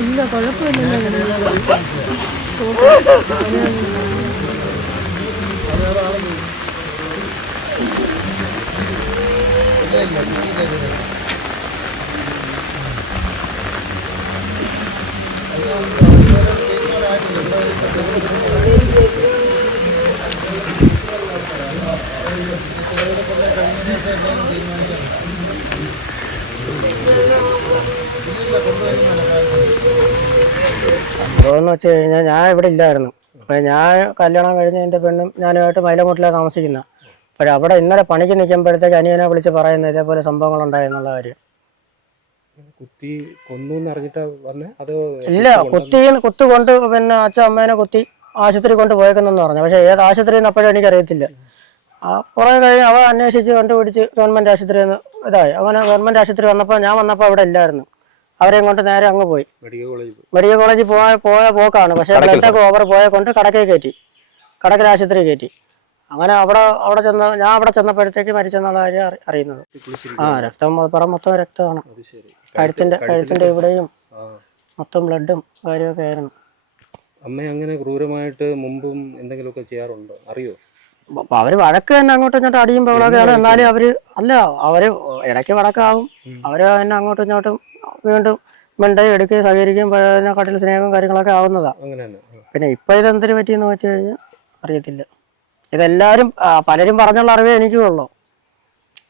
ഇല്ല കുഴപ്പമില്ല. സംഭവം എന്ന് വെച്ച് കഴിഞ്ഞാൽ ഞാൻ ഇവിടെ ഇല്ലായിരുന്നു. അപ്പം ഞാൻ കല്യാണം കഴിഞ്ഞ് എൻ്റെ പെണ്ണും ഞാനുമായിട്ട് മൈലമൂട്ടിലാണ് താമസിക്കുന്നത്. അപ്പോൾ അവിടെ ഇന്നലെ പണിക്ക് നിൽക്കുമ്പോഴത്തേക്ക് അനിയനെ വിളിച്ച് പറയുന്നത് ഇതേപോലെ സംഭവങ്ങളുണ്ടായെന്നുള്ള കാര്യം. കുത്തി കൊന്നു അറിഞ്ഞിട്ടാ വന്നേ? അത് ഇല്ല, കുത്തു കൊണ്ട് പിന്നെ അച്ഛൻ അമ്മേനെ കുത്തി ആശുപത്രി കൊണ്ട് പോയേക്കുന്നെന്ന് പറഞ്ഞു. പക്ഷേ ഏത് ആശുപത്രിയെന്ന് അപ്പോഴും എനിക്കറിയത്തില്ല. കുറേ കഴിഞ്ഞ് അവൻ അന്വേഷിച്ച് കണ്ടുപിടിച്ച് ഗവൺമെൻറ് ആശുപത്രിയിൽ നിന്ന് ഇതായി. അവന് ഗവൺമെൻറ് ആശുപത്രി വന്നപ്പോൾ ഞാൻ വന്നപ്പോൾ അവിടെ ഇല്ലായിരുന്നു. അവരെയും കൊണ്ട് നേരെ അങ്ങ് പോയി. മെഡിക്കൽ കോളേജിൽ പോയ പോക്കാണ്. പക്ഷേ ബ്ലഡൊക്കെ ഓവർ പോയ കൊണ്ട് കടക്കൽ ആശുപത്രി കയറ്റി. അങ്ങനെ അവിടെ ചെന്ന് ഞാൻ അവിടെ ചെന്നപ്പോഴത്തേക്ക് മരിച്ചെന്നുള്ള കാര്യം അറിയുന്നത്. രക്തം പുറം മൊത്തം രക്തമാണ്. കഴുത്തിന്റെ ഇവിടെയും മൊത്തം ബ്ലഡും കാര്യമൊക്കെ ആയിരുന്നു. അമ്മ അങ്ങനെ ക്രൂരമായിട്ട് മുമ്പും എന്തെങ്കിലുമൊക്കെ ചെയ്യാറുണ്ടോ? അറിയോ? അവര് വഴക്ക് തന്നെ അങ്ങോട്ടും ഇങ്ങോട്ടും അടിയും ബഹളമൊക്കെയാണ്. എന്നാലും അവര് ഇടയ്ക്ക് വഴക്കാവും. അവര് തന്നെ അങ്ങോട്ടും ഇങ്ങോട്ടും വീണ്ടും മിണ്ടുകയും എടുക്കുകയും സഹകരിക്കുകയും കടൽ സ്നേഹവും കാര്യങ്ങളൊക്കെ ആവുന്നതാ. പിന്നെ ഇപ്പൊ ഇതെന്തിനു പറ്റിയെന്ന് വെച്ച് കഴിഞ്ഞാൽ അറിയത്തില്ല. ഇതെല്ലാവരും പലരും പറഞ്ഞുള്ള അറിവേ എനിക്കുള്ളൂ.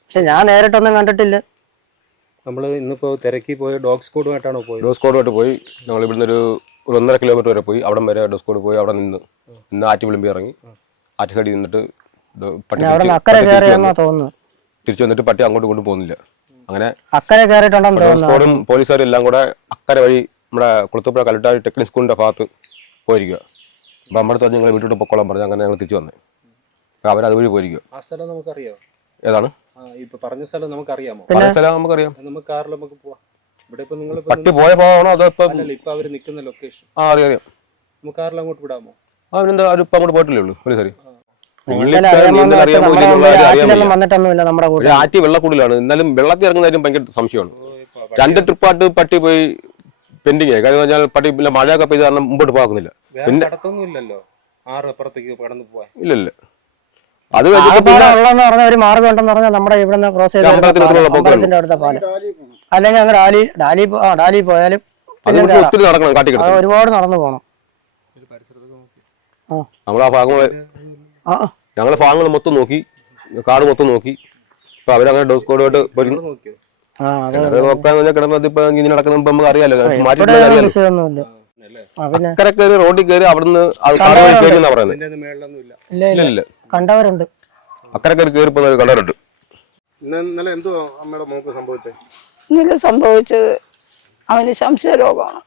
പക്ഷെ ഞാൻ നേരിട്ടൊന്നും കണ്ടിട്ടില്ല. നമ്മൾ ഇന്നിപ്പോ തിരക്കി പോയ ഡോഗ് സ്ക്വാഡുമായിട്ടാണോ പോയി? ഡോഗ് സ്ക്വാഡുമായിട്ട് പോയി. ഞങ്ങൾ ഇവിടുന്ന് ഒരു 1.5 കിലോമീറ്റർ വരെ പോയി. അവിടം വരെ ഡോഗ് സ്ക്വാഡ് പോയി. അവിടെ നിന്ന് ആറ്റി വിളിമ്പി ഇറങ്ങി ആറ്റി സൈഡിൽ നിന്നിട്ട് തിരിച്ചു വന്നിട്ട് പട്ടി അങ്ങോട്ട് കൊണ്ട് പോകുന്നില്ല. അങ്ങനെ സ്ക്വാഡും പോലീസുകാരും എല്ലാം കൂടെ അക്കരെ വഴി നമ്മുടെ കുളത്തൂപ്പുഴ കലക്ടർ ടെക്നിക് സ്കൂളിന്റെ ഭാഗത്ത് പോയിരിക്കുക. അപ്പൊ നമ്മുടെ തന്നെ ഞങ്ങൾ വീട്ടിലോട്ട് പൊക്കോളാൻ പറഞ്ഞു. അങ്ങനെ ഞങ്ങൾ തിരിച്ചു വന്നേ. അപ്പൊ അവരതുവഴി പോയിരിക്കുക. ആ സ്ഥലം നമുക്കറിയാം. ഏതാണ് പറഞ്ഞ സ്ഥലം? നമുക്കറിയാമോ? നമുക്കറിയാം. നമുക്ക് കാറിൽ നമുക്ക് പോവാം. ഇവിടെ ഇപ്പൊ നിങ്ങൾ പട്ടി പോയ പോകണോ അതോ ഇപ്പൊ അവര് നിൽക്കുന്ന ലൊക്കേഷൻ? അറിയാം. നമുക്ക് കാറിൽ അങ്ങോട്ട് വിടാമോ? അവരെന്താ അവരിപ്പോ അങ്ങോട്ട് പോയിട്ടില്ലേ ഉള്ളൂ. പോലീസുകാർ ആറ്റി വെള്ളക്കൂടിലാണ്. എന്നാലും വെള്ളത്തിൽ ഇറങ്ങുന്ന കാര്യം ഭയങ്കര സംശയമാണ്. 2 ട്രിപ്പായിട്ട് പട്ടി പോയി പെൻഡിങ് ആയി. കാര്യം പറഞ്ഞാൽ പട്ടി പിന്നെ മഴയൊക്കെ പെയ്ത് കാരണം മുമ്പോട്ട് പോകാക്കുന്നില്ല. പിന്നെ ഇല്ലല്ല. അത് ഒരു മാർഗം ഉണ്ടെന്ന് പറഞ്ഞാൽ നമ്മുടെ ഇവിടെ ക്രോസ് ചെയ്ത് അടുത്ത പാലം അല്ലെങ്കിൽ അങ്ങനെ ഡാലി പോയാലും ഒത്തിരി നടക്കണം. കാട്ടിക്കിട ഒരുപാട് നടന്നു പോകണം. നമ്മളാ ഭാഗങ്ങൾ ഞങ്ങളെ ഭാഗങ്ങൾ മൊത്തം നോക്കി, കാട് മൊത്തം നോക്കി. അപ്പൊ അവരങ്ങനെ ഡോഗ് സ്ക്വാഡുമായിട്ട് നോക്കാന്ന് കിടന്നത് ഇപ്പൊ ഇങ്ങനെ നടക്കുന്ന നമുക്ക് അറിയാലോ. അക്കരെ കയറി റോഡിൽ കയറി അവിടുന്ന് കയറി എന്നാ പറയുന്നത്. കണ്ടവരുണ്ട്. അക്കരെ കയറി കയറിപ്പോ കണ്ടവരുണ്ട്. ഇന്നലെ സംഭവിച്ചത് അവന് സംശയരോഗമാണ്.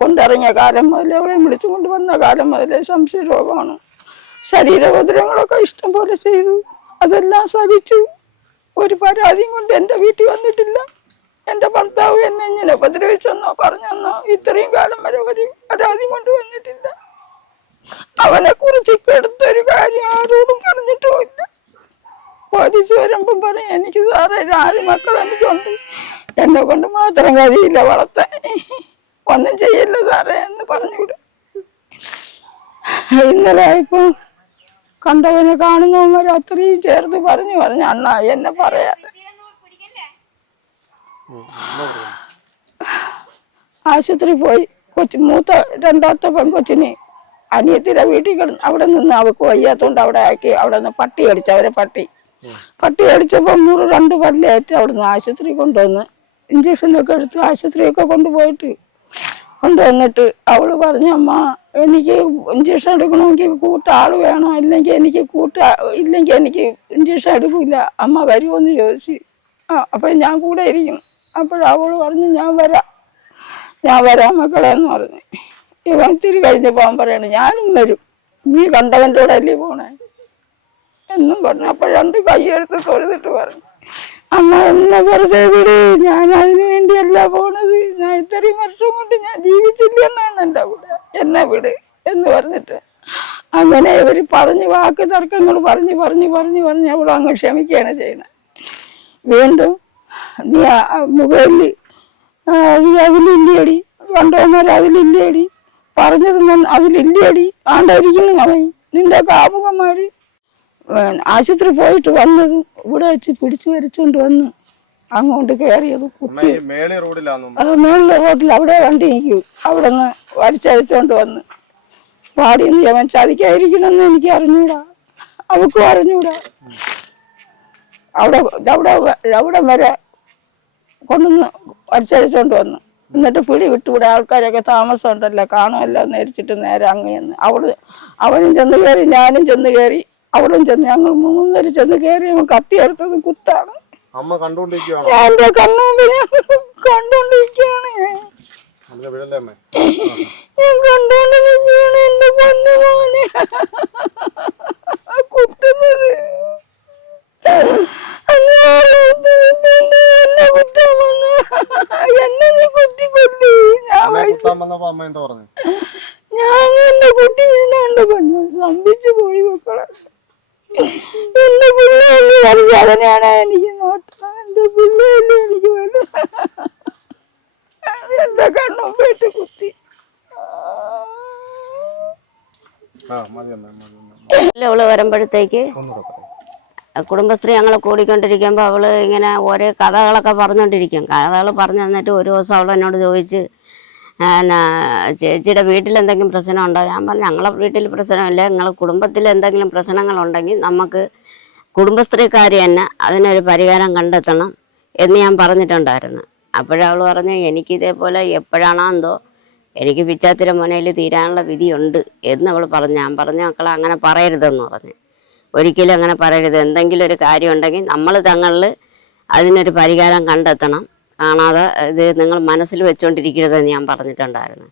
കൊണ്ടിറങ്ങിയ കാലം മുതലേ അവിടെ വിളിച്ചു കൊണ്ടുവന്ന കാലം മുതലേ സംശയരോഗമാണ്. ശരീരോപദ്രവങ്ങളൊക്കെ ഇഷ്ടം പോലെ ചെയ്തു. അതെല്ലാം സഹിച്ചു. ഒരു പരാതിയും കൊണ്ട് എൻ്റെ വീട്ടിൽ വന്നിട്ടില്ല. എൻ്റെ ഭർത്താവ് എന്നെ ഇങ്ങനെ ഉപദ്രവിച്ചെന്നോ പറഞ്ഞെന്നോ ഇത്രയും കാലം വരെ ഒരു പരാതി കൊണ്ട് വന്നിട്ടില്ല. അവനെ കുറിച്ച് എടുത്തൊരു കാര്യം ആരോടും പറഞ്ഞിട്ടുമില്ല. പോലീസ് വരുമ്പം പറയും എനിക്ക് സാറേ 4 മക്കൾ എനിക്കുണ്ട്, എന്നെ കൊണ്ട് മാത്രം കഴിയില്ല വളർത്താൻ, ഒന്നും ചെയ്യില്ല സാറേ എന്ന് പറഞ്ഞുവിടും. ഇന്നലെ ഇപ്പൊ കണ്ടവനെ കാണുന്നവന്മാർ അത്രയും ചേർത്ത് പറഞ്ഞു അണ്ണ എന്നെ പറയാതെ ആശുപത്രി പോയി. രണ്ടാമത്തെ പെൺകൊച്ചിന് അനിയത്തിയുടെ വീട്ടിൽ കിടന്ന് അവിടെ നിന്ന് അവൾക്ക് വയ്യാത്തോണ്ട് അവിടെ ആക്കി. അവിടെ നിന്ന് പട്ടി കടിച്ചു. അവരെ പട്ടി കടിച്ചപ്പോൾ 2 പല്ലേറ്റ് അവിടെ നിന്ന് ആശുപത്രി കൊണ്ടുവന്ന് ഇഞ്ചക്ഷനൊക്കെ എടുത്ത് ആശുപത്രിയൊക്കെ കൊണ്ടുവന്നിട്ട് അവള് പറഞ്ഞു അമ്മ എനിക്ക് ഇഞ്ചക്ഷൻ എടുക്കണമെങ്കിൽ കൂട്ടാള് വേണം, ഇല്ലെങ്കിൽ എനിക്ക് ഇഞ്ചക്ഷൻ എടുക്കില്ല, അമ്മ വരുമോന്ന് ചോദിച്ചു. അപ്പൊ ഞാൻ കൂടെ ഇരിക്കുന്നു. അപ്പോഴവള് പറഞ്ഞു ഞാൻ വരാം മക്കളെ എന്ന് പറഞ്ഞു. ഇവൻ ഇത്തിരി കഴിഞ്ഞപ്പോൾ അവൻ പറയണ ഞാനും വരും, നീ കണ്ടവൻ്റെ കൂടെ അല്ലേ പോണേ എന്നും പറഞ്ഞു. അപ്പൊ 2 കൈയെടുത്ത് തൊഴുതിട്ട് പറഞ്ഞു അമ്മ എന്നെ വെറുതെ വിട്, ഞാൻ അതിനു വേണ്ടിയാ അല്ല പോണത്, ഞാൻ ഇത്രയും വർഷം കൊണ്ട് ഞാൻ ജീവിച്ചില്ല എന്നാണ് എൻ്റെ കൂടെ, എന്നെ വിട് എന്ന് പറഞ്ഞിട്ട്. അങ്ങനെ ഇവർ പറഞ്ഞ് വാക്ക് തർക്കങ്ങൾ പറഞ്ഞ് പറഞ്ഞ് പറഞ്ഞ് പറഞ്ഞ് അവൾ അങ്ങ് ക്ഷമിക്കുകയാണ് ചെയ്യുന്നത്. വീണ്ടും നീ മൊബൈലിൽ അതിലില്ലേടി, കണ്ടോമാർ അതിലില്ലേടി, പറഞ്ഞതൊന്നും അതിലില്ലേടി, ആണ്ടായിരിക്കുന്നു അവൻ നിന്റെ കാമുകന്മാര്. ആശുപത്രി പോയിട്ട് വന്നതും ഇവിടെ വെച്ച് പിടിച്ചു വരച്ചോണ്ട് വന്ന് അങ്ങോട്ട് കയറിയത് കുത്തി. മേളിലെ റോഡിൽ അവിടെ വണ്ടി നിൽക്കും, അവിടെ നിന്ന് വലിച്ചഴിച്ചോണ്ട് വന്ന് പാടിയെന്ന് അവൻ ചതിക്കായിരിക്കണമെന്ന് എനിക്ക് അറിഞ്ഞൂടാ, അവൾക്കും അറിഞ്ഞൂടാ. അവിടെ അവിടെ അവിടെ വരെ കൊണ്ടുവന്ന് വലിച്ചഴിച്ചോണ്ട് വന്നു. എന്നിട്ട് പിടി വിട്ടുകൂടെ, ആൾക്കാരൊക്കെ താമസം ഉണ്ടല്ലോ കാണുമല്ലോ എന്ന് ധരിച്ചിട്ട് നേരെ അങ്ങ് അവനും ചെന്ന് കയറി, ഞാനും ചെന്ന് കയറി, അവളും ചെന്ന്, ഞങ്ങൾ 3 പേര് ചെന്ന് കയറി. അവൻ കത്തിയെടുത്തത് കുത്താണ്. അമ്മ കണ്ടോണ്ടിരിക്കുകയാണ്, ഞാൻ എന്റെ കണ്ണുമുമ്പ് ഞാൻ കണ്ടോണ്ടിരിക്കുകയാണ്, ഞാൻ കണ്ടോണ്ടിരിക്കുകയാണ് എന്റെ പൊന്നു മോനെ കുത്തുന്നത്. എന്നെ കുത്താൻ വന്ന എന്നെ നീ കുത്തിക്കൊല്ലി. ഞാൻ എന്റെ കുട്ടി വീണുണ്ട് പറഞ്ഞു സ്തംഭിച്ചു പോയി മക്കളെ. എന്റെ പിള്ളേര് വലിച്ചവനെയാണ് എനിക്ക് നോട്ടം, എന്റെ പിള്ളേര് എനിക്ക് വേണം. എന്റെ കണ്ണുമ്പോയിട്ട് കുത്തി. അവള് വരുമ്പോഴത്തേക്ക് കുടുംബശ്രീ ഞങ്ങൾ കൂടിക്കൊണ്ടിരിക്കുമ്പോൾ അവള് ഇങ്ങനെ ഓരോ കഥകളൊക്കെ പറഞ്ഞുകൊണ്ടിരിക്കും. കഥകൾ പറഞ്ഞു തന്നിട്ട് ഒരു ദിവസം അവൾ എന്നോട് ചോദിച്ച്, ചേച്ചിയുടെ വീട്ടിൽ എന്തെങ്കിലും പ്രശ്നമുണ്ടോ? ഞാൻ പറഞ്ഞു ഞങ്ങളെ വീട്ടിൽ പ്രശ്നമില്ല, നിങ്ങളെ കുടുംബത്തിൽ എന്തെങ്കിലും പ്രശ്നങ്ങളുണ്ടെങ്കിൽ നമുക്ക് കുടുംബശ്രീക്കാർ തന്നെ അതിനൊരു പരിഹാരം കണ്ടെത്തണം എന്ന് ഞാൻ പറഞ്ഞിട്ടുണ്ടായിരുന്നു. അപ്പോഴവൾ പറഞ്ഞു എനിക്കിതേപോലെ എപ്പോഴാണോ എന്തോ എനിക്ക് പിച്ചാത്തിര മുനയിൽ തീരാനുള്ള വിധിയുണ്ട് എന്ന് അവൾ പറഞ്ഞു. ഞാൻ പറഞ്ഞു മക്കളെ അങ്ങനെ പറയരുതെന്ന് പറഞ്ഞു, ഒരിക്കലും അങ്ങനെ പറയരുത്. എന്തെങ്കിലും ഒരു കാര്യം ഉണ്ടെങ്കിൽ നമ്മൾ തങ്ങളിൽ അതിനൊരു പരിഹാരം കണ്ടെത്തണം, കാണാതെ ഇത് നിങ്ങൾ മനസ്സിൽ വെച്ചുകൊണ്ടിരിക്കരുതെന്ന് ഞാൻ പറഞ്ഞിട്ടുണ്ടായിരുന്നു.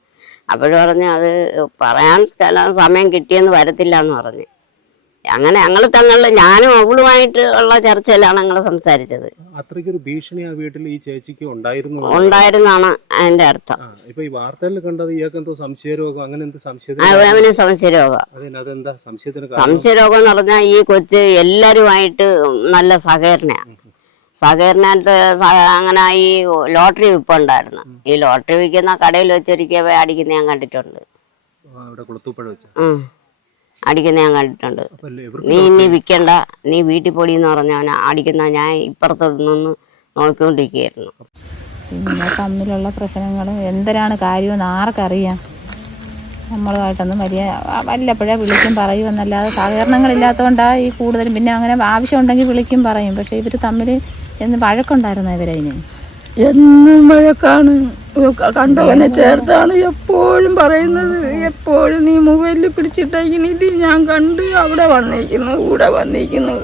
അപ്പോഴും പറഞ്ഞു അത് പറയാൻ ചില സമയം കിട്ടിയെന്ന് വരത്തില്ല എന്ന് പറഞ്ഞു. അങ്ങനെ ഞങ്ങൾ തങ്ങളിൽ ഞാനും അവളുമായിട്ട് ഉള്ള ചർച്ചയിലാണ് ഞങ്ങൾ സംസാരിച്ചത്. അത്രയ്ക്കൊരു ഭീഷണി ആ വീട്ടിൽ ഈ ചേച്ചിക്ക് ഉണ്ടായിരുന്നാണ് അതിന്റെ അർത്ഥം. ഇപ്പൊ ഈ വാർത്തയിൽ കണ്ടത് ഇയാൾക്കെന്തോ സംശയരോഗം, അങ്ങനെ എന്ത് അവന് സംശയരോഗം. അതെന്താ സംശയത്തിന്? സംശയരോഗം എന്ന് പറഞ്ഞാൽ ഈ കൊച്ച് എല്ലാവരുമായിട്ട് നല്ല സഹകരണമാണ്. സഹകരണത്തെ അങ്ങനെ ഈ ലോട്ടറി വിൽപ്പുണ്ടായിരുന്നു. ഈ ലോട്ടറി വിൽക്കുന്ന കടയിൽ വെച്ചൊരിക്കൽ അടിക്കുന്ന ഞാൻ കണ്ടിട്ടുണ്ട്. അടിക്കുന്ന ഞാൻ കണ്ടിട്ടുണ്ട്. നീ ഇനി വിൽക്കണ്ട, നീ വീട്ടിൽ പൊടിയെന്ന് പറഞ്ഞവൻ അടിക്കുന്ന ഞാൻ ഇപ്പുറത്ത് നിന്ന് നോക്കിക്കൊണ്ടിരിക്കുകയായിരുന്നു. പിന്നെ തമ്മിലുള്ള പ്രശ്നങ്ങളും എന്തരാണ് കാര്യമെന്ന് ആർക്കറിയാം. നമ്മളുമായിട്ടൊന്നും വല്ലപ്പോഴേ വിളിക്കും പറയുമെന്നല്ലാതെ സഹകരണങ്ങളില്ലാത്തതുകൊണ്ടാണ് ഈ കൂടുതലും. പിന്നെ അങ്ങനെ ആവശ്യമുണ്ടെങ്കിൽ വിളിക്കും പറയും. പക്ഷേ ഇവർ തമ്മിൽ എന്ന് വഴക്കുണ്ടായിരുന്നു ഇവരതിന്. എന്നും വഴക്കാണ്. കണ്ടവനെ ചേർത്താണ് എപ്പോഴും പറയുന്നത്. എപ്പോഴും നീ മൊബൈലിൽ പിടിച്ചിട്ടില്ല, ഞാൻ കണ്ട് അവിടെ വന്നിരിക്കുന്നു, കൂടെ വന്നിരിക്കുന്നു.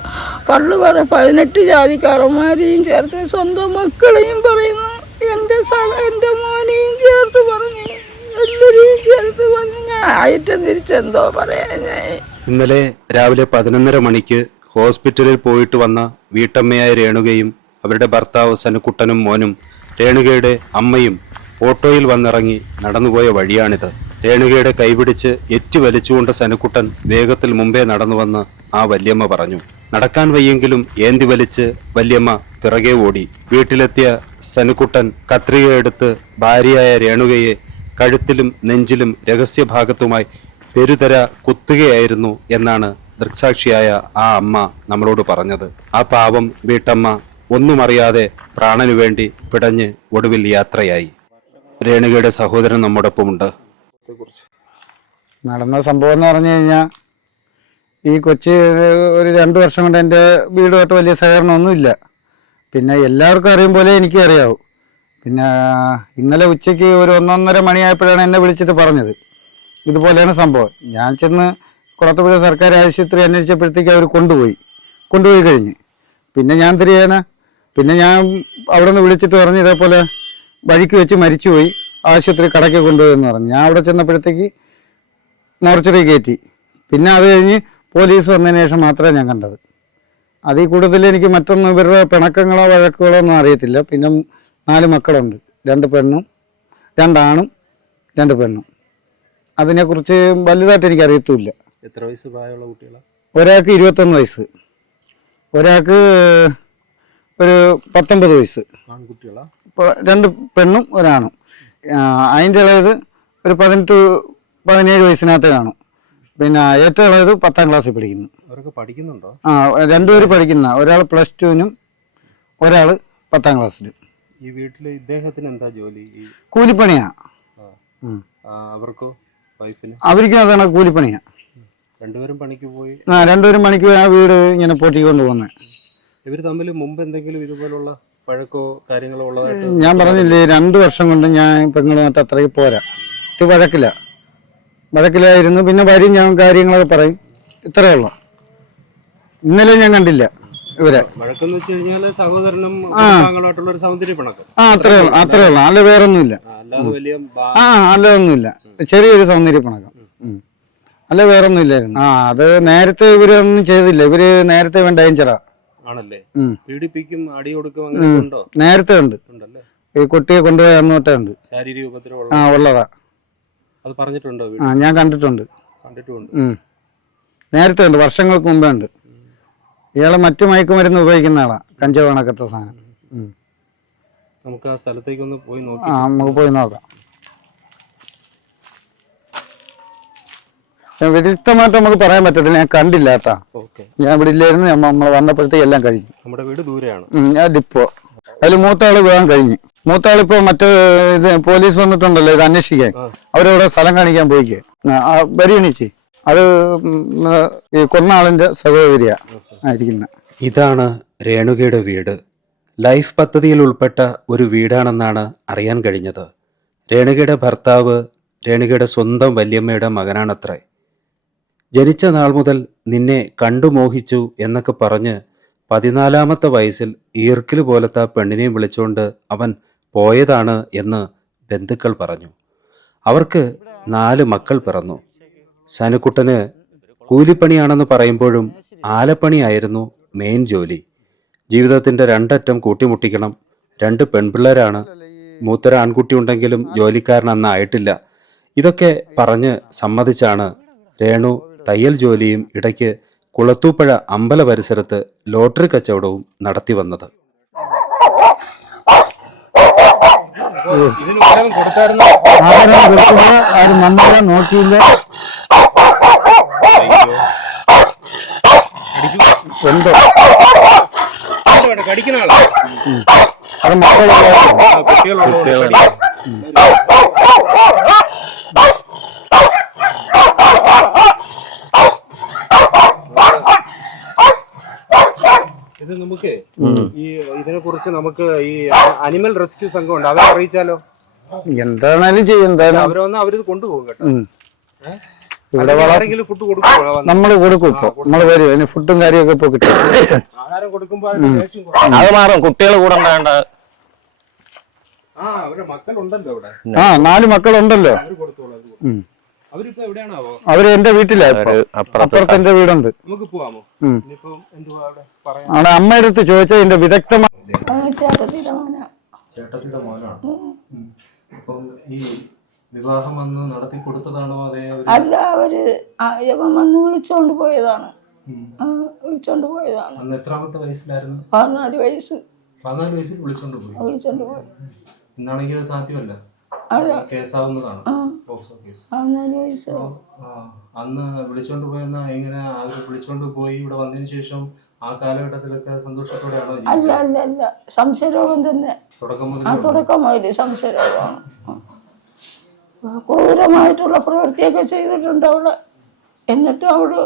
പള്ളു 18 ജാതിക്കാരന്മാരെയും ചേർത്ത് സ്വന്തം മക്കളെയും പറയുന്നു, എൻ്റെ മോനെയും ചേർത്ത് പറഞ്ഞു, എല്ലാവരെയും ചേർത്ത് പറഞ്ഞു. ഞാൻ ആയിട്ടും തിരിച്ചെന്തോ പറയാ. ഞാൻ ഇന്നലെ രാവിലെ 11:30 മണിക്ക് ഹോസ്പിറ്റലിൽ പോയിട്ട് വന്ന വീട്ടമ്മയായ രേണുകയും അവരുടെ ഭർത്താവ് സനുക്കുട്ടനും മോനും രേണുകയുടെ അമ്മയും ഓട്ടോയിൽ വന്നിറങ്ങി നടന്നുപോയ വഴിയാണിത്. രേണുകയുടെ കൈപിടിച്ച് എറ്റി വലിച്ചുകൊണ്ട് സനുക്കുട്ടൻ വേഗത്തിൽ മുമ്പേ നടന്നുവന്ന് ആ വല്യമ്മ പറഞ്ഞു. നടക്കാൻ വയ്യെങ്കിലും ഏന്തി വലിച്ച് വല്യമ്മ പിറകെ ഓടി. വീട്ടിലെത്തിയ സനുക്കുട്ടൻ കത്രികയെടുത്ത് ഭാര്യയായ രേണുകയെ കഴുത്തിലും നെഞ്ചിലും രഹസ്യഭാഗത്തുമായി തെരുതര കുത്തുകയായിരുന്നു എന്നാണ് ദൃക്സാക്ഷിയായ ആ അമ്മ നമ്മളോട് പറഞ്ഞത്. ആ പാവം വീട്ടമ്മ ഒന്നുമറിയാതെ പ്രാണനു വേണ്ടി പിടഞ്ഞ് ഒടുവിൽ യാത്രയായി. രേണുകയുടെ സഹോദരൻ നമ്മോടൊപ്പമുണ്ട്. നടന്ന സംഭവം എന്ന് പറഞ്ഞു കഴിഞ്ഞാൽ ഈ കൊച്ച് ഒരു 2 വർഷം കൊണ്ട് എൻ്റെ വീടുമായിട്ട് വലിയ സഹകരണമൊന്നുമില്ല. പിന്നെ എല്ലാവർക്കും അറിയും പോലെ എനിക്കും അറിയാവും. പിന്നെ ഇന്നലെ ഉച്ചയ്ക്ക് ഒരു 1-1:30 മണിയായപ്പോഴാണ് എന്നെ വിളിച്ചിട്ട് പറഞ്ഞത് ഇതുപോലെയാണ് സംഭവം. ഞാൻ ചെന്ന് കുളത്തൂപ്പുഴ സർക്കാർ ആശുപത്രി അന്വേഷിച്ചപ്പോഴത്തേക്ക് അവർ കൊണ്ടുപോയി കഴിഞ്ഞ്. പിന്നെ ഞാൻ തിരിയാനാ. പിന്നെ ഞാൻ അവിടെ നിന്ന് വിളിച്ചിട്ട് പറഞ്ഞു ഇതേപോലെ വഴിക്ക് വെച്ച് മരിച്ചുപോയി, ആശുപത്രി കടയ്ക്ക് കൊണ്ടുപോയെന്ന് പറഞ്ഞു. ഞാൻ അവിടെ ചെന്നപ്പോഴത്തേക്ക് മോർച്ചറി കയറ്റി. പിന്നെ അത് കഴിഞ്ഞ് പോലീസ് വന്നതിന് ശേഷം മാത്രമേ ഞാൻ കണ്ടത്. അതിൽ കൂടുതൽ എനിക്ക് മറ്റൊന്നും ഇവരുടെ പിണക്കങ്ങളോ വഴക്കുകളോ ഒന്നും അറിയത്തില്ല. പിന്നെ 4 മക്കളുണ്ട്. 2 പെണ്ണും 2 ആണും 2 പെണ്ണും. അതിനെക്കുറിച്ച് വലുതായിട്ട് എനിക്കറിയത്തുമില്ല. എത്ര വയസ്സ് പ്രായമുള്ള കുട്ടികളാണ്? ഒരാൾക്ക് 21 വയസ്സ്, ഒരാൾക്ക് ഒരു 19 വയസ്സ്. ആൺകുട്ടികളാണ്? ഇപ്പോൾ 2 പെണ്ണും ഒരാണും. അതിൻ്റെ ഇളയത് ഒരു 18-17 വയസ്സിനകത്ത് കാണും. പിന്നെ ഏറ്റവും ഇളയത് 10ാം ക്ലാസ്സിൽ പഠിക്കുന്നു. അവരൊക്കെ പഠിക്കുന്നുണ്ടോ? 2 പേര് പഠിക്കുന്ന, ഒരാൾ +2-നും ഒരാൾ 10ാം ക്ലാസ്സിലും. ഈ വീട്ടിൽ ഇദ്ദേഹത്തിന് എന്താ ജോലി? കൂലിപ്പണിയാ. അവർക്കോ? വൈഫിന്? അവർക്കും അതാണ് കൂലിപ്പണിയാ. 2 പേരും പണിക്ക് പോയി? 2 പേരും പണിക്ക് പോയി ആ വീട് ഇങ്ങനെ പൊട്ടിക്കൊണ്ട് പോകുന്നത്. ഇവർ തമ്മിൽ മുമ്പ് എന്തെങ്കിലും ഇതുപോലുള്ള പഴക്കോ കാര്യങ്ങളോ ഉള്ളതായിട്ട്? ഞാൻ പറഞ്ഞില്ലേ, 2 വർഷം കൊണ്ട് ഞാൻ പെങ്ങളുമായിട്ട് അത്രയ്ക്ക് പോരാ. ഇത് വഴക്കിലായിരുന്നു. പിന്നെ വരും, ഞാൻ കാര്യങ്ങളൊക്കെ പറയും, ഇത്രയേ ഉള്ളൂ. ഇന്നലെ ഞാൻ കണ്ടില്ല ഇവരെ. വഴക്കെന്ന് വെച്ച് കഴിഞ്ഞാൽ സഹോദരനും കുടുംബാംഗങ്ങളുമായിട്ടുള്ള ഒരു സൗന്ദര്യ പിണക്കം. അത്രേ ഉള്ളൂ. അല്ല വേറൊന്നുമില്ല. അല്ലാതെ വലിയ അല്ലതൊന്നുമില്ല. ചെറിയൊരു സൗന്ദര്യ പിണക്കം. അല്ല വേറൊന്നും ഇല്ലായിരുന്നു. അത് നേരത്തെ ഇവരൊന്നും ചെയ്തില്ല. ഇവര് നേരത്തെ ഡേഞ്ചറാ ആണല്ലേ? പീഡിപ്പിക്കും, അടി കൊടുക്കും, അങ്ങനെ ഉണ്ടോ? നേരത്തെ ഉണ്ട്. ഈ കുട്ടിയെ കൊണ്ടുപോയി അന്നോട്ടേ ഉണ്ട്. ശാരീരിക ഉപദ്രവം ഉള്ളതാ. അത് പറഞ്ഞിട്ടുണ്ടോ? ഞാൻ കണ്ടിട്ടുണ്ട്. നേരത്തെ ഉണ്ട്, വർഷങ്ങൾക്ക് മുമ്പേ ഉണ്ട്. ഇയാളെ മറ്റു മയക്കുമരുന്ന് ഉപയോഗിക്കുന്ന ആളാ, കഞ്ചാവ് കണക്കത്തെ സാധനം. നമുക്ക് ആ സ്ഥലത്തേക്ക് ഒന്ന് പോയി നോക്കാം. നമുക്ക് പോയി നോക്കാം. വ്യക്തമായിട്ട് നമുക്ക് പറയാൻ പറ്റത്തില്ല, ഞാൻ കണ്ടില്ല കേട്ടാ. ഞാൻ ഇവിടെ ഇല്ലായിരുന്നു. നമ്മൾ വന്നപ്പോഴത്തേക്ക് എല്ലാം കഴിഞ്ഞു. നമ്മുടെ വീട് ദൂരെയാണ്. ഞാൻ ഡിപ്പോ. അതിൽ മൂത്താള് വേഗം കഴിഞ്ഞു. മൂത്താളിപ്പോ മറ്റേ ഇത് പോലീസ് വന്നിട്ടുണ്ടല്ലോ ഇത് അന്വേഷിക്കാൻ, അവരവിടെ സ്ഥലം കാണിക്കാൻ പോയിക്കേ. വരികണിച്ച് അത് ഈ കൊന്നാളിന്റെ സഹോദരിയാ ആയിരിക്കുന്ന. ഇതാണ് രേണുകയുടെ വീട്. ലൈഫ് പദ്ധതിയിൽ ഉൾപ്പെട്ട ഒരു വീടാണെന്നാണ് അറിയാൻ കഴിഞ്ഞത്. രേണുകയുടെ ഭർത്താവ് രേണുകയുടെ സ്വന്തം വല്യമ്മയുടെ മകനാണത്രേ. ജനിച്ച നാൾ മുതൽ നിന്നെ കണ്ടു മോഹിച്ചു എന്നൊക്കെ പറഞ്ഞ് 14ാമത്തെ വയസ്സിൽ ഈർക്കിൽ പോലത്തെ പെണ്ണിനെയും വിളിച്ചുകൊണ്ട് അവൻ പോയതാണ് എന്ന് ബന്ധുക്കൾ പറഞ്ഞു. അവർക്ക് 4 മക്കൾ പിറന്നു. സനുക്കുട്ടന് കൂലിപ്പണിയാണെന്ന് പറയുമ്പോഴും ആലപ്പണിയായിരുന്നു മെയിൻ ജോലി. ജീവിതത്തിൻ്റെ 2 അറ്റം കൂട്ടിമുട്ടിക്കണം. 2 പെൺപിള്ളേരാണ്. മൂത്തൊരു ആൺകുട്ടി ഉണ്ടെങ്കിലും ജോലിക്കാരൻ അന്ന് ആയിട്ടില്ല. ഇതൊക്കെ പറഞ്ഞ് സമ്മതിച്ചാണ് രേണു തയ്യൽ ജോലിയും ഇടയ്ക്ക് കുളത്തൂപ്പുഴ അമ്പല പരിസരത്ത് ലോട്ടറി കച്ചവടവും നടത്തി വന്നത്. നോക്കിയില്ല. എന്തോ അത് മക്കളുള്ള ഇത് നമുക്ക് ഈ ഇതിനെ കുറിച്ച് നമുക്ക് ഈ അനിമൽ റെസ്ക്യൂ സംഘം ഉണ്ട്, അവരെ അറിയിച്ചാലോ? എന്താണേലും ചെയ്യും. അവരൊന്ന് അവരിത് കൊണ്ടുപോകും കേട്ടോ. ഫുഡ് കൊടുക്കും, നമ്മൾ കൊടുക്കും. ഇപ്പൊ നമ്മള് വരും, അതിന് ഫുഡും കാര്യമൊക്കെ ഇപ്പൊ കിട്ടും. ആഹാരം കൊടുക്കുമ്പോ അത് മാറും. കുട്ടികൾ കൂടെ ഉണ്ടാകേണ്ട. അവരുടെ മക്കളുണ്ടല്ലോ ഇവിടെ. 4 മക്കളുണ്ടല്ലോ. അവരിപ്പോ എവിടെയാണാവോ? അവര് എന്റെ വീട്ടിലാ. അപ്പുറത്ത് എന്റെ വീടുണ്ട്. നമുക്ക് പോവാമോ? അവിടെ അമ്മയുടെ അടുത്ത് ചോദിച്ചാൽ ഇതിന്റെ വിദഗ്ധമായ ചേട്ടത്തിന്റെ മോനാണ്. അപ്പം ഈ വിവാഹം വന്ന് നടത്തി കൊടുത്തതാണോ? അല്ല, അവര് യവൻ വന്ന് വിളിച്ചോണ്ട് പോയതാണ്. അന്ന് എത്രാമത്തെ വയസ്സിലായിരുന്നു? 14 വയസ്സ്. 14 വയസ്സിൽ വിളിച്ചോണ്ട് പോയി. ഇന്നാണെങ്കിൽ അത് സാധ്യമല്ല, കേസാവുന്നതാണ്. അന്ന് വിളിച്ചോണ്ട് പോയെന്ന എങ്ങനെ വിളിച്ചോണ്ട് പോയി ഇവിടെ വന്നതിന് ശേഷം ആ കാലഘട്ടത്തിലൊക്കെ സന്തോഷത്തോടെയാണോ? അല്ല, സംശയരോഗം തന്നെ. തുടക്കം മുതൽ സംശയരോഗമാണ്. ക്രൂരമായിട്ടുള്ള പ്രവൃത്തിയൊക്കെ ചെയ്തിട്ടുണ്ട് അവള്. എന്നിട്ടും അവള്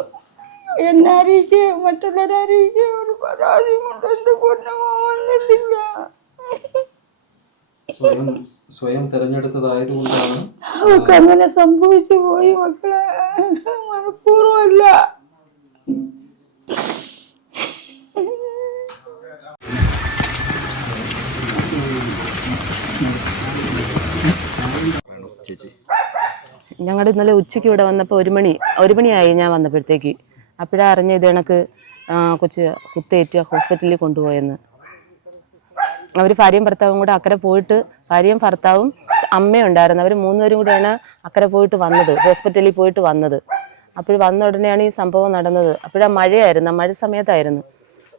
എന്നെ അറിയിക്കുകയോ മറ്റുള്ളവരെ അറിയിക്കുകയോ ഒരു പരാതി കൊണ്ട് എന്റെ പൊന്നമ്മ വന്നിട്ടില്ല. സ്വയം തെരഞ്ഞെടുത്തതായതുകൊണ്ടാണ് അവർക്ക് അങ്ങനെ സംഭവിച്ചു പോയി മക്കളെ. മനഃപൂർവ്വമല്ല. ഞങ്ങൾ ഇന്നലെ ഉച്ചയ്ക്ക് ഇവിടെ വന്നപ്പോൾ 1 മണിയായി ഞാൻ വന്നപ്പോഴത്തേക്ക്. അപ്പോഴാണ് അറിഞ്ഞ ഇത് കണക്ക് കൊച്ച് കുത്തേറ്റ് ഹോസ്പിറ്റലിൽ കൊണ്ടുപോയെന്ന്. അവർ ഭാര്യയും ഭർത്താവും കൂടെ അക്കരെ പോയിട്ട്, ഭാര്യയും ഭർത്താവും അമ്മയും ഉണ്ടായിരുന്നു. അവർ 3 പേരും കൂടെയാണ് അക്കരെ പോയിട്ട് വന്നത്, ഹോസ്പിറ്റലിൽ പോയിട്ട് വന്നത്. അപ്പോൾ വന്ന ഉടനെയാണ് ഈ സംഭവം നടന്നത്. അപ്പോഴാ മഴയായിരുന്നു, മഴ സമയത്തായിരുന്നു.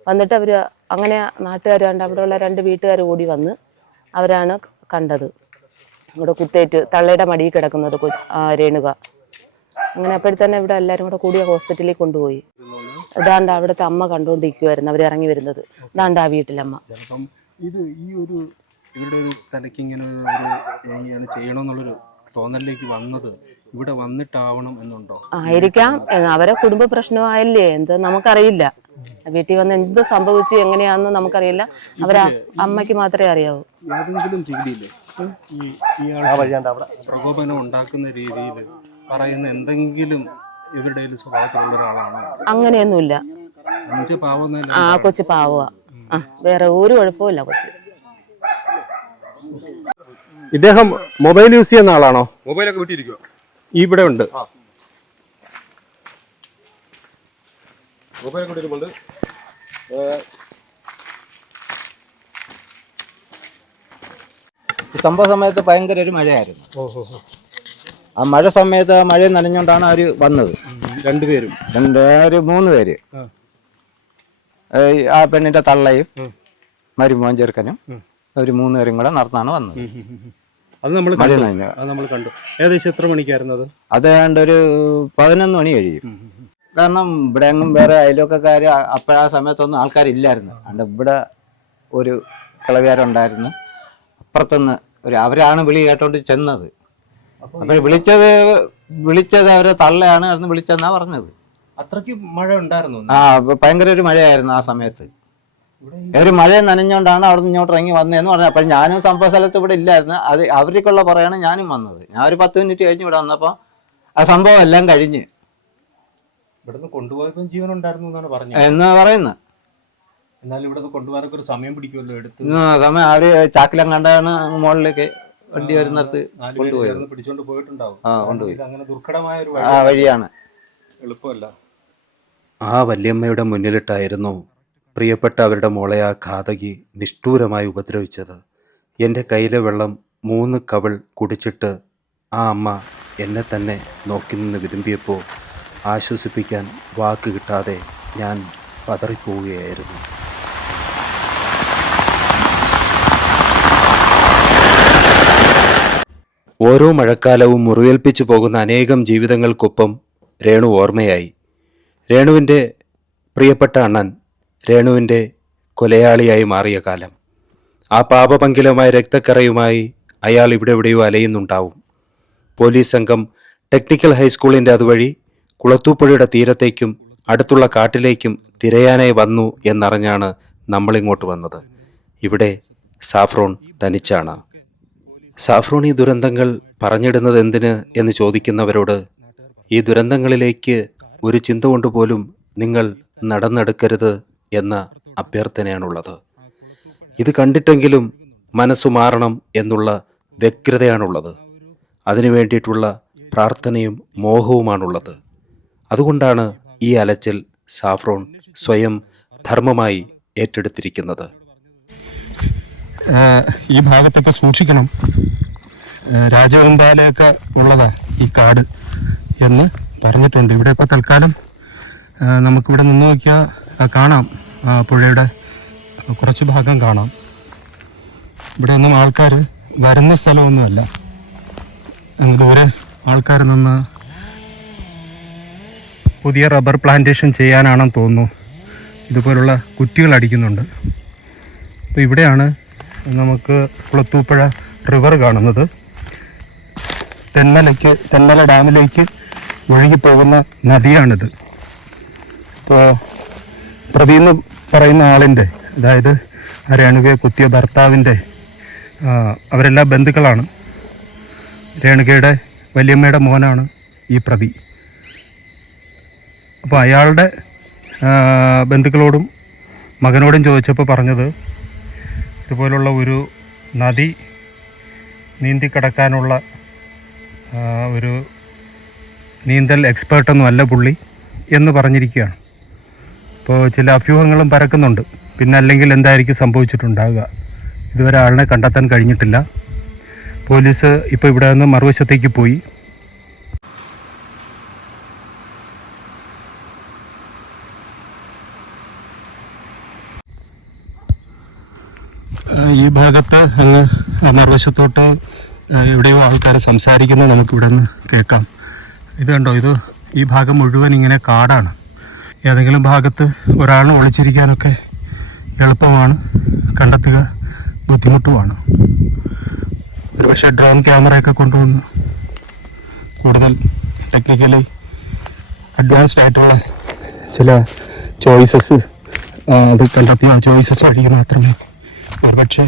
വന്നിട്ട് അവർ അങ്ങനെ നാട്ടുകാർ കണ്ട് അവിടെയുള്ള 2 വീട്ടുകാർ ഓടി വന്ന് അവരാണ് കണ്ടത് ഇവിടെ കുത്തേറ്റ് തള്ളയുടെ മടിയിൽ കിടക്കുന്നത് രേണുക. അങ്ങനെ അപ്പോഴത്തന്നെ ഇവിടെ എല്ലാവരും കൂടെ കൂടിയ ഹോസ്പിറ്റലിൽ കൊണ്ടുപോയി. ഇതാണ്ട് അവിടുത്തെ അമ്മ കണ്ടുകൊണ്ടിരിക്കുമായിരുന്നു അവർ ഇറങ്ങി വരുന്നത്. ഇതാണ്ട് ആ വീട്ടിലമ്മ. അപ്പം ഇത് ഈ ഒരു ഇവരുടെ ഒരു തലയ്ക്ക് ഇങ്ങനെ ഒരു ചെയ്യണമെന്നുള്ളൊരു തോന്നലിലേക്ക് വന്നത് ഇവിടെ വന്നിട്ടാവണം എന്നുണ്ടോ? ആയിരിക്കാം. അവരെ കുടുംബ പ്രശ്നമായല്ലേ എന്ത് നമുക്കറിയില്ല. വീട്ടിൽ വന്ന് എന്ത് സംഭവിച്ചു എങ്ങനെയാണെന്ന് നമുക്കറിയില്ല. അവരെ അമ്മയ്ക്ക് മാത്രമേ അറിയാവൂ. ഏതെങ്കിലും രീതിയിൽ പ്രകോപനം ഉണ്ടാക്കുന്ന രീതിയിൽ പറയുന്ന എന്തെങ്കിലും ഇവരുടെ സ്വഭാവത്തിലുള്ള ഒരാളാണോ? അങ്ങനെയൊന്നുമില്ല. ആ കൊച്ചു പാവ, വേറെ ഒരു കുഴപ്പമില്ല കൊച്ചു. ഇദ്ദേഹം മൊബൈൽ യൂസ് ചെയ്യുന്ന ആളാണോ? മൊബൈലൊക്കെ വിട്ടിരിക്കുക ഇവിടെ ഉണ്ട്. മൊബൈലൊക്കെ വിട്ടിരിക്കുന്നുണ്ട്. സംഭവ സമയത്ത് ഭയങ്കര ഒരു മഴയായിരുന്നു. ആ മഴ സമയത്ത് ആ മഴ നനഞ്ഞുകൊണ്ടാണ് അവർ വന്നത്. 2 പേരും 3 പേര്, ആ പെണ്ണിന്റെ തള്ളയും മരുമോൻ ചെറുക്കനും അവർ 3 പേരും കൂടെ നടന്നാണ് വന്നത്. അത് നമ്മൾ കണ്ടു. ഏകദേശം എത്ര മണിക്കായിരുന്നത്? അത് ഏതാണ്ട് ഒരു 11 മണി കഴിയും. കാരണം ഇവിടെ എങ്ങും വേറെ അയൽവക്കക്കാർ ആ സമയത്തൊന്നും ആൾക്കാരില്ലായിരുന്നു. അതുകൊണ്ട് ഇവിടെ ഒരു കിളവിയാരുണ്ടായിരുന്നു. അപ്പുറത്തുനിന്ന് അവരാണ് വിളി കേട്ടോണ്ട് ചെന്നത്. അപ്പോൾ വിളിച്ചത് അവരെ തള്ളയാണ് എന്ന് വിളിച്ചെന്നാ പറഞ്ഞത്. അത്രയ്ക്ക് മഴ ഉണ്ടായിരുന്നു. ഭയങ്കര ഒരു മഴയായിരുന്നു ആ സമയത്ത്. ഒരു മഴ നനഞ്ഞുകൊണ്ടാണ് അവിടെ നിന്ന് ഇങ്ങോട്ട് ഇറങ്ങി വന്നതെന്ന് പറഞ്ഞു. അപ്പോൾ ഞാനും സംഭവ സ്ഥലത്ത് ഇവിടെ ഇല്ലായിരുന്നു. അത് അവർക്കുള്ള പറയാണ് ഞാനും വന്നത്. ഞാൻ ഒരു 10 മിനിറ്റ് കഴിഞ്ഞ് ഇവിടെ വന്നപ്പോൾ ആ സംഭവം എല്ലാം കഴിഞ്ഞ് ഇവിടുന്ന് കൊണ്ടുപോയപ്പോൾ ജീവൻ ഉണ്ടായിരുന്നു എന്നാണ് പറഞ്ഞത് എന്നാ പറയുന്നത്. എന്നാലും ഇവിടെ കൊണ്ടുപോകാനൊക്കെ ഒരു സമയം പിടിക്കുമല്ലോ. സമയം അവര് ചാക്കിലം കണ്ടാണ് മുകളിലേക്ക് വണ്ടി വരുന്നിടത്ത് കൊണ്ടുപോയത്. പിടിച്ചോണ്ട് പോയിട്ടുണ്ടാവും. കൊണ്ടുപോയി. അങ്ങനെ ദുർഘടമായ ഒരു വഴിയാണ്, എളുപ്പമല്ല. ആ വല്യമ്മയുടെ മുന്നിലിട്ടായിരുന്നു പ്രിയപ്പെട്ട അവരുടെ മോളെ ആ ഘാതകി നിഷ്ഠൂരമായി ഉപദ്രവിച്ചത്. എൻ്റെ കയ്യിലെ വെള്ളം 3 കവിൾ കുടിച്ചിട്ട് ആ അമ്മ എന്നെ തന്നെ നോക്കി നിന്ന് വിതുമ്പിയപ്പോൾ ആശ്വസിപ്പിക്കാൻ വാക്ക് കിട്ടാതെ ഞാൻ പതറിപ്പോവുകയായിരുന്നു. ഓരോ മഴക്കാലവും മുറിവേൽപ്പിച്ചു പോകുന്ന അനേകം ജീവിതങ്ങൾക്കൊപ്പം രേണു ഓർമ്മയായി. രേണുവിൻ്റെ പ്രിയപ്പെട്ട അണ്ണൻ രേണുവിൻ്റെ കൊലയാളിയായി മാറിയ കാലം. ആ പാപപങ്കിലമായ രക്തക്കറയുമായി അയാൾ ഇവിടെ എവിടെയോ അലയുന്നുണ്ടാവും. പോലീസ് സംഘം ടെക്നിക്കൽ ഹൈസ്കൂളിൻ്റെ അതുവഴി കുളത്തൂപ്പുഴയുടെ തീരത്തേക്കും അടുത്തുള്ള കാട്ടിലേക്കും തിരയാനായി വന്നു എന്നറിഞ്ഞാണ് നമ്മളിങ്ങോട്ട് വന്നത്. ഇവിടെ സാഫ്രോൺ തനിച്ചാണ്. സാഫ്രോൺ ഈ ദുരന്തങ്ങൾ പറഞ്ഞിടുന്നത് എന്തിന് എന്ന് ചോദിക്കുന്നവരോട് ഈ ദുരന്തങ്ങളിലേക്ക് ഒരു ചിന്ത കൊണ്ടുപോലും നിങ്ങൾ നടന്നെടുക്കരുത് എന്ന അഭ്യർത്ഥനയാണുള്ളത്. ഇത് കണ്ടിട്ടെങ്കിലും മനസ്സു മാറണം എന്നുള്ള വ്യഗ്രതയാണുള്ളത്. അതിനു വേണ്ടിയിട്ടുള്ള പ്രാർത്ഥനയും മോഹവുമാണുള്ളത്. അതുകൊണ്ടാണ് ഈ അലച്ചിൽ സാഫ്രോൺ സ്വയം ധർമ്മമായി ഏറ്റെടുത്തിരിക്കുന്നത്. ഈ ഭാഗത്തൊക്കെ സൂക്ഷിക്കണം, രാജവെമ്പാലയൊക്കെ ഉള്ളതാ ഈ കാട് എന്ന് പറഞ്ഞിട്ടുണ്ട്. ഇവിടെ ഇപ്പോൾ തൽക്കാലം നമുക്കിവിടെ നിന്ന് നോക്കിയാൽ കാണാം, പുഴയുടെ കുറച്ച് ഭാഗം കാണാം. ഇവിടെ ഒന്നും ആൾക്കാർ വരുന്ന സ്ഥലമൊന്നുമല്ല. ദൂരെ ആൾക്കാർ നിന്ന് പുതിയ റബ്ബർ പ്ലാന്റേഷൻ ചെയ്യാനാണെന്ന് തോന്നുന്നു. ഇതുപോലുള്ള കുറ്റികൾ അടിക്കുന്നുണ്ട്. അപ്പോൾ ഇവിടെയാണ് നമുക്ക് കുളത്തൂപ്പുഴ റിവർ കാണുന്നത്. തെന്മല ഡാമിലേക്ക് ഒഴുകിപ്പോകുന്ന നദിയാണിത്. ഇപ്പോൾ പ്രതി എന്ന് പറയുന്ന ആളിൻ്റെ, അതായത് രേണുകയെ കുത്തിയ ഭർത്താവിൻ്റെ അവരെല്ലാം ബന്ധുക്കളാണ്. രേണുകയുടെ വല്യമ്മയുടെ മോനാണ് ഈ പ്രതി. അപ്പോൾ അയാളുടെ ബന്ധുക്കളോടും മകനോടും ചോദിച്ചപ്പോൾ പറഞ്ഞത് ഇതുപോലുള്ള ഒരു നദി നീന്തിക്കടക്കാനുള്ള ഒരു നീന്തൽ എക്സ്പേർട്ടൊന്നും അല്ല പുള്ളി എന്ന് പറഞ്ഞിരിക്കുകയാണ്. അപ്പോൾ ചില അഭ്യൂഹങ്ങളും പരക്കുന്നുണ്ട്. പിന്നെ അല്ലെങ്കിൽ എന്തായിരിക്കും സംഭവിച്ചിട്ടുണ്ടാകുക ഇതുവരെ ആളിനെ കണ്ടെത്താൻ കഴിഞ്ഞിട്ടില്ല. പോലീസ് ഇപ്പോൾ ഇവിടെ നിന്ന് മറുവശത്തേക്ക് പോയി. ഈ ഭാഗത്ത് അങ്ങ് മറുവശത്തോട്ട് എവിടെയോ ആൾക്കാർ സംസാരിക്കുന്നത് നമുക്കിവിടെ നിന്ന് കേൾക്കാം. ഇത് കണ്ടോ, ഈ ഭാഗം മുഴുവൻ ഇങ്ങനെ കാടാണ്. ഏതെങ്കിലും ഭാഗത്ത് ഒരാളിനെ ഒളിച്ചിരിക്കാനൊക്കെ എളുപ്പമാണ്, കണ്ടെത്തുക ബുദ്ധിമുട്ടുമാണ്. ഒരുപക്ഷെ ഡ്രോൺ ക്യാമറയൊക്കെ കൊണ്ടുവന്ന് കൂടുതൽ ടെക്നിക്കലി അഡ്വാൻസ്ഡ് ആയിട്ടുള്ള ചില ചോയ്സസ് അത് കണ്ടെത്തിയ ചോയ്സസ് വഴി മാത്രമേ ഒരുപക്ഷെ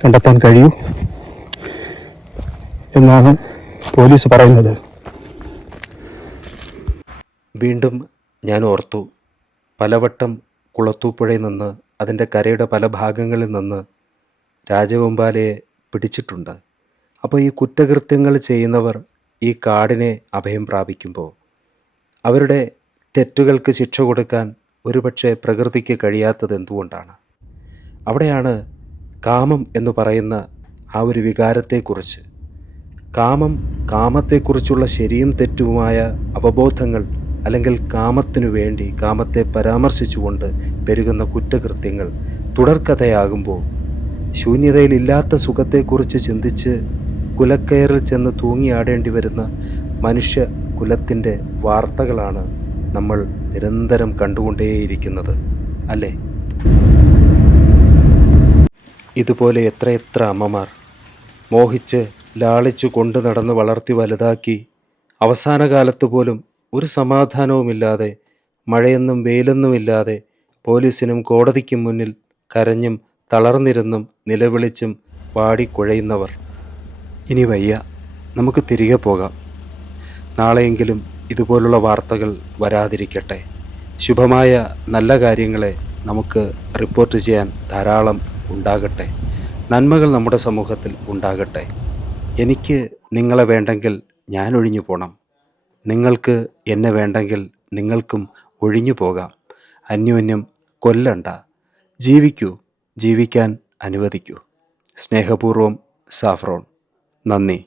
കണ്ടെത്താൻ കഴിയൂ എന്നാണ് പോലീസ് പറയുന്നത്. വീണ്ടും ഞാൻ ഓർത്തു, പലവട്ടം കുളത്തൂപ്പുഴയിൽ നിന്ന് അതിൻ്റെ കരയുടെ പല ഭാഗങ്ങളിൽ നിന്ന് രാജവെമ്പാലയെ പിടിച്ചിട്ടുണ്ട്. അപ്പോൾ ഈ കുറ്റകൃത്യങ്ങൾ ചെയ്യുന്നവർ ഈ കാടിനെ അഭയം പ്രാപിക്കുമ്പോൾ അവരുടെ തെറ്റുകൾക്ക് ശിക്ഷ കൊടുക്കാൻ ഒരുപക്ഷെ പ്രകൃതിക്ക് കഴിയാത്തത് എന്തുകൊണ്ടാണ്? അവിടെയാണ് കാമം എന്ന് പറയുന്ന ആ ഒരു വികാരത്തെക്കുറിച്ച്, കാമത്തെക്കുറിച്ചുള്ള ശരിയും തെറ്റുമായ അവബോധങ്ങൾ, അല്ലെങ്കിൽ കാമത്തിനു വേണ്ടി കാമത്തെ പരാമർശിച്ചുകൊണ്ട് പെരുകുന്ന കുറ്റകൃത്യങ്ങൾ തുടർക്കഥയാകുമ്പോൾ ശൂന്യതയിലില്ലാത്ത സുഖത്തെക്കുറിച്ച് ചിന്തിച്ച് കുലക്കയറിൽ ചെന്ന് തൂങ്ങിയാടേണ്ടി വരുന്ന മനുഷ്യ കുലത്തിൻ്റെ വാർത്തകളാണ് നമ്മൾ നിരന്തരം കണ്ടുകൊണ്ടേയിരിക്കുന്നത്, അല്ലേ? ഇതുപോലെ എത്രയെത്ര അമ്മമാർ മോഹിച്ച് ലാളിച്ച് കൊണ്ടു നടന്ന് വളർത്തി വലുതാക്കി അവസാന കാലത്ത് പോലും ഒരു സമാധാനവുമില്ലാതെ, മഴയെന്നും വെയിലെന്നുമില്ലാതെ പോലീസിനും കോടതിക്കും മുന്നിൽ കരഞ്ഞും തളർന്നിരുന്നും നിലവിളിച്ചും വാടിക്കുഴയുന്നവർ. ഇനി വയ്യ, നമുക്ക് തിരികെ പോകാം. നാളെയെങ്കിലും ഇതുപോലുള്ള വാർത്തകൾ വരാതിരിക്കട്ടെ. ശുഭമായ നല്ല കാര്യങ്ങളെ നമുക്ക് റിപ്പോർട്ട് ചെയ്യാൻ ധാരാളം ഉണ്ടാകട്ടെ. നന്മകൾ നമ്മുടെ സമൂഹത്തിൽ ഉണ്ടാകട്ടെ. എനിക്ക് നിങ്ങളെ വേണ്ടെങ്കിൽ ഞാൻ ഒഴിഞ്ഞു പോകണം. നിങ്ങൾക്ക് എന്നെ വേണ്ടെങ്കിൽ നിങ്ങൾക്കും ഒഴിഞ്ഞു പോകാം. അന്യോന്യം കൊല്ലണ്ട. ജീവിക്കൂ, ജീവിക്കാൻ അനുവദിക്കൂ. സ്നേഹപൂർവ്വം, സാഫ്രോൺ. നന്ദി.